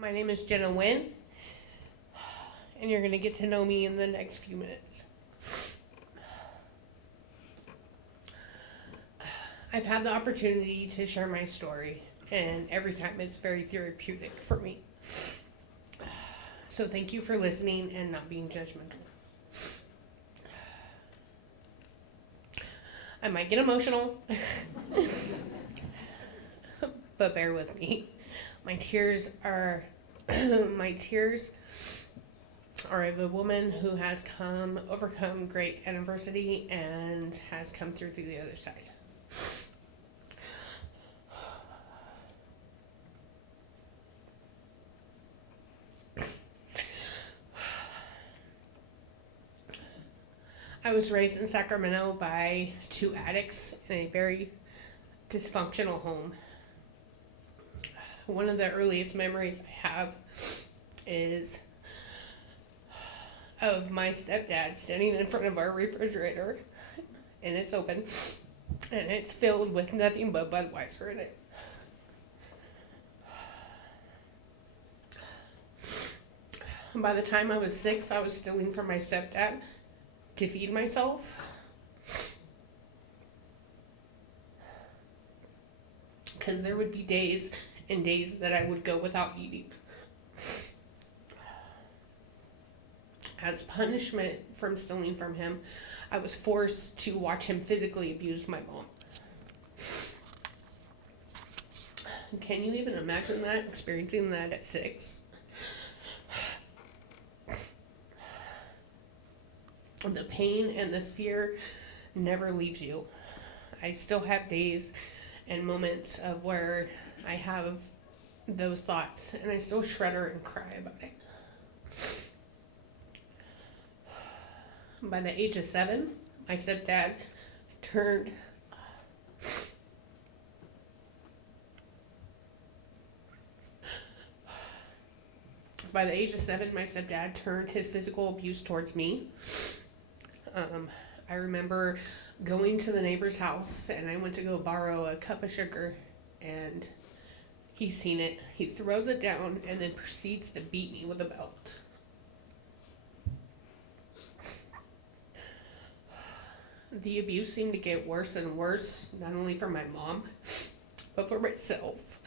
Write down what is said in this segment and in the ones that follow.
My name is Jenna, and you're going to get to know me in the next few minutes. I've had the opportunity to share my story, and every time it's very therapeutic for me. So thank you for listening and not being judgmental. I might get emotional, but bear with me. My tears are of a woman who has overcome great adversity and has come through the other side. I was raised in Sacramento by two addicts in a very dysfunctional home. One of the earliest memories I have is of my stepdad standing in front of our refrigerator, and it's open, and it's filled with nothing but Budweiser in it. By the time I was 6, I was stealing from my stepdad to feed myself. Because there would be days and days that I would go without eating. As punishment from stealing from him, I was forced to watch him physically abuse my mom. Can you even imagine that, experiencing that at 6? The pain and the fear never leaves you. I still have days and moments of where I have those thoughts, and I still shudder and cry about it. By the age of 7, my stepdad turned his physical abuse towards me. I remember going to the neighbor's house, and I went to go borrow a cup of sugar, and he's seen it. He throws it down and then proceeds to beat me with a belt. The abuse seemed to get worse and worse, not only for my mom, but for myself.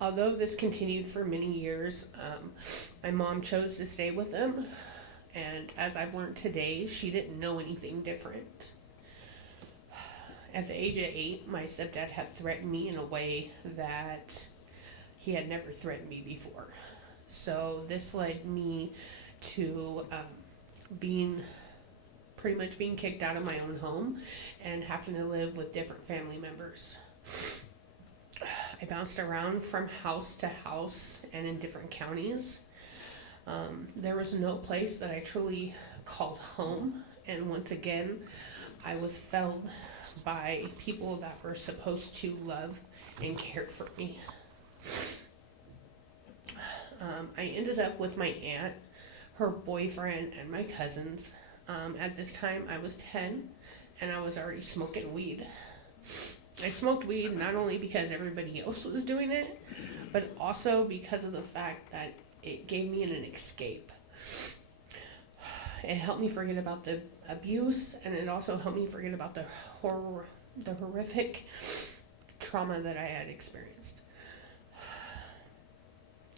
Although this continued for many years, my mom chose to stay with him, and as I've learned today, she didn't know anything different. At the age of 8, my stepdad had threatened me in a way that he had never threatened me before. So this led me to being kicked out of my own home and having to live with different family members. I bounced around from house to house and in different counties. There was no place that I truly called home, and once again, I was failed by people that were supposed to love and care for me. I ended up with my aunt, her boyfriend, and my cousins. At this time, I was 10, and I was already smoking weed. I smoked weed not only because everybody else was doing it, but also because of the fact that it gave me an escape. It helped me forget about the abuse, and it also helped me forget about the horrific trauma that I had experienced.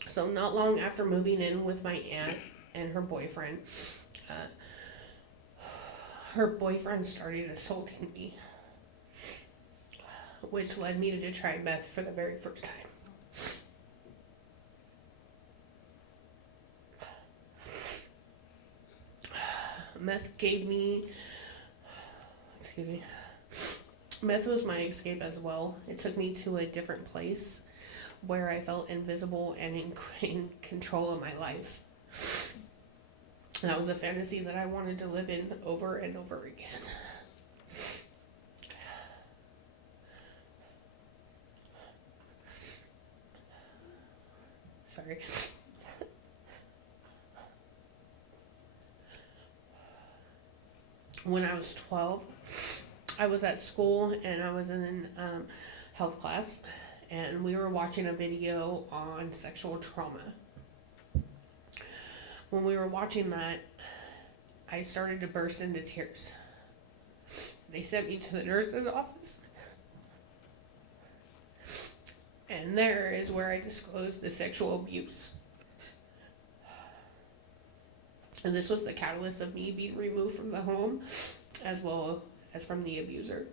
So not long after moving in with my aunt and her boyfriend started assaulting me, which led me to try meth for the very first time. Meth was my escape as well. It took me to a different place where I felt invisible and in control of my life. That was a fantasy that I wanted to live in over and over again. Sorry. When I was 12, I was at school and I was in health class, and we were watching a video on sexual trauma. When we were watching that, I started to burst into tears. They sent me to the nurse's office, and there is where I disclosed the sexual abuse. And this was the catalyst of me being removed from the home, as well as from the abuser.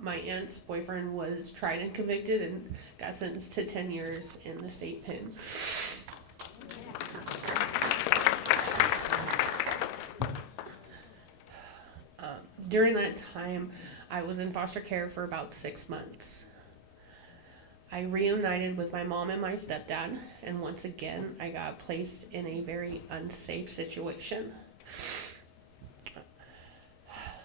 My aunt's boyfriend was tried and convicted and got sentenced to 10 years in the state pen. During that time, I was in foster care for about 6 months. I reunited with my mom and my stepdad, and once again, I got placed in a very unsafe situation.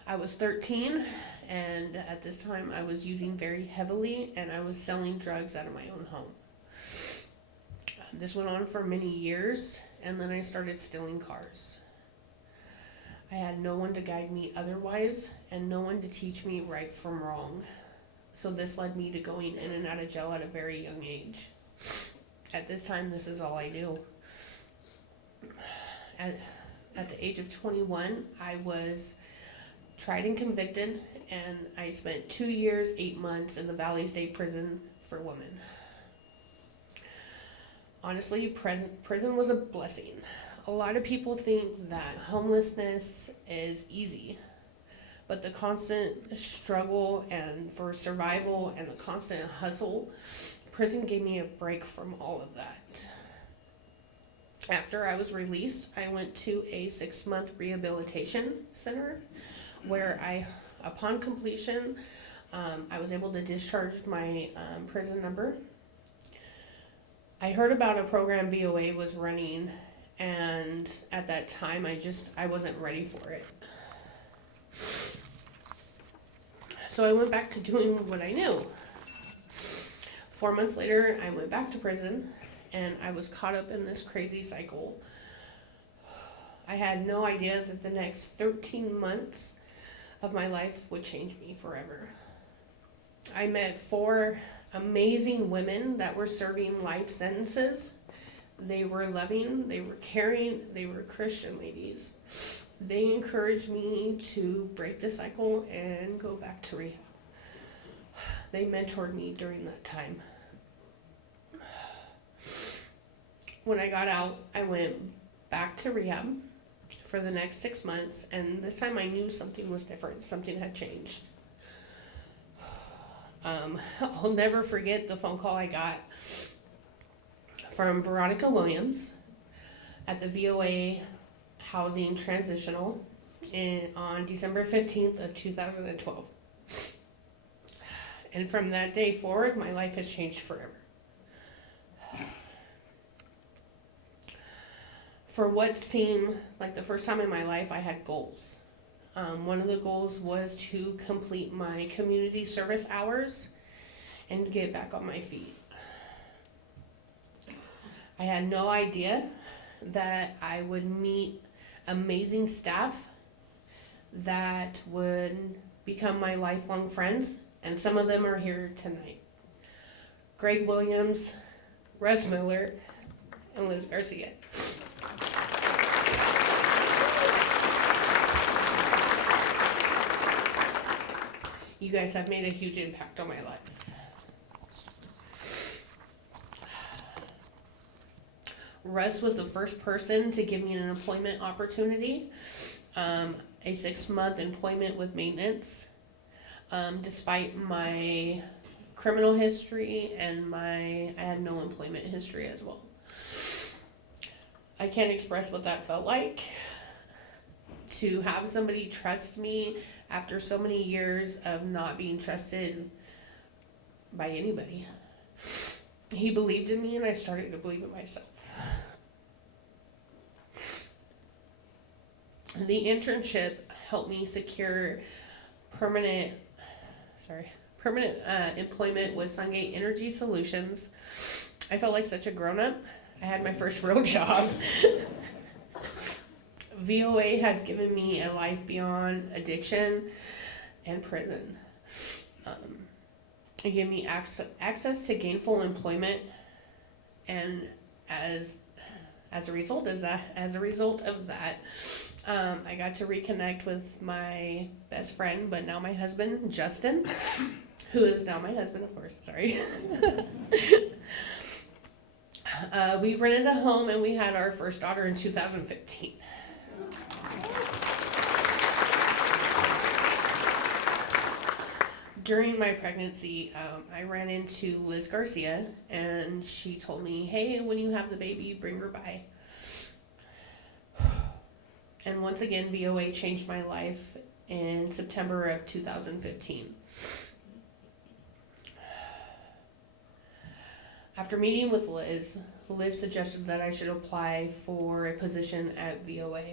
I was 13, and at this time, I was using very heavily, and I was selling drugs out of my own home. This went on for many years, and then I started stealing cars. I had no one to guide me otherwise, and no one to teach me right from wrong. So this led me to going in and out of jail at a very young age. At this time, this is all I knew. At the age of 21, I was tried and convicted, and I spent 2 years, 8 months in the Valley State Prison for women. Honestly, prison was a blessing. A lot of people think that homelessness is easy, but the constant struggle and for survival and the constant hustle, prison gave me a break from all of that. After I was released, I went to a 6-month rehabilitation center where upon completion, I was able to discharge my prison number. I heard about a program VOA was running, and at that time, I wasn't ready for it. So I went back to doing what I knew. 4 months later, I went back to prison, and I was caught up in this crazy cycle. I had no idea that the next 13 months of my life would change me forever. I met 4 amazing women that were serving life sentences. They were loving, they were caring, they were Christian ladies. They encouraged me to break the cycle and go back to rehab. They mentored me during that time. When I got out, I went back to rehab for the next 6 months, and this time I knew something was different, something had changed. I'll never forget the phone call I got from Veronica Williams at the VOA Housing Transitional on December 15th of 2012. And from that day forward, my life has changed forever. For what seemed like the first time in my life, I had goals. One of the goals was to complete my community service hours and get back on my feet. I had no idea that I would meet amazing staff that would become my lifelong friends, and some of them are here tonight. Greg Williams, Russ Miller, and Liz Garcia. You guys have made a huge impact on my life. Russ was the first person to give me an employment opportunity, a 6-month employment with maintenance. Despite my criminal history and I had no employment history as well. I can't express what that felt like, to have somebody trust me after so many years of not being trusted by anybody. He believed in me, and I started to believe in myself. The internship helped me secure permanent employment with Sungate Energy Solutions. I felt like such a grown-up. I had my first real job. VOA has given me a life beyond addiction and prison. It gave me access to gainful employment, and as a result of that, I got to reconnect with my best friend, but now my husband, Justin, who is now my husband, of course. Sorry. We rented a home and we had our first daughter in 2015. During my pregnancy, I ran into Liz Garcia, and she told me, hey, when you have the baby, bring her by. And once again, VOA changed my life in September of 2015. After meeting with Liz, Liz suggested that I should apply for a position at VOA.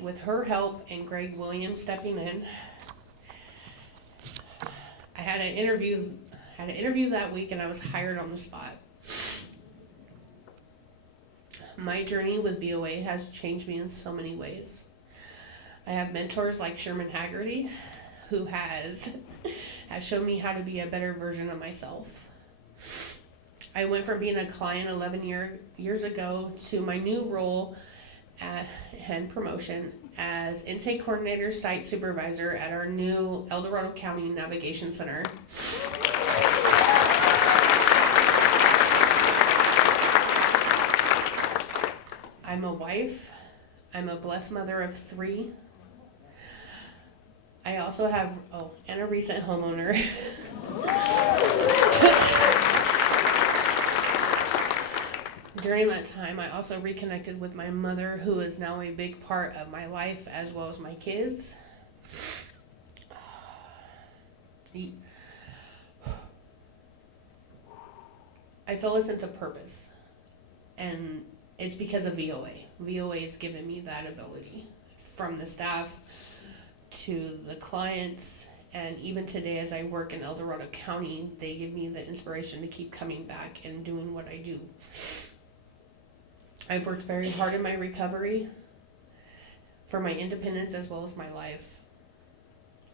With her help and Greg Williams stepping in, I had an interview that week, and I was hired on the spot. My journey with VOA has changed me in so many ways. I have mentors like Sherman Haggerty, who has shown me how to be a better version of myself. I went from being a client 11 years ago to my new role and promotion as intake coordinator, site supervisor at our new El Dorado County Navigation Center. I'm a wife. I'm a blessed mother of 3. I also have, and a recent homeowner. During that time, I also reconnected with my mother, who is now a big part of my life, as well as my kids. I feel a sense of purpose, and it's because of VOA. VOA has given me that ability, from the staff to the clients, and even today as I work in El Dorado County, they give me the inspiration to keep coming back and doing what I do. I've worked very hard in my recovery for my independence as well as my life.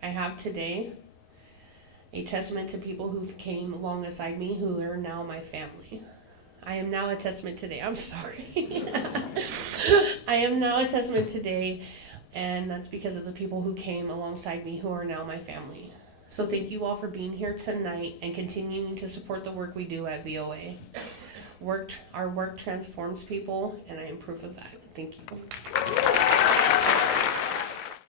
I have today a testament to people who came alongside me, who are now my family. I am now a testament today. I'm sorry. I am now a testament today, and that's because of the people who came alongside me, who are now my family. So thank you all for being here tonight and continuing to support the work we do at VOA. Our work transforms people, and I am proof of that. Thank you.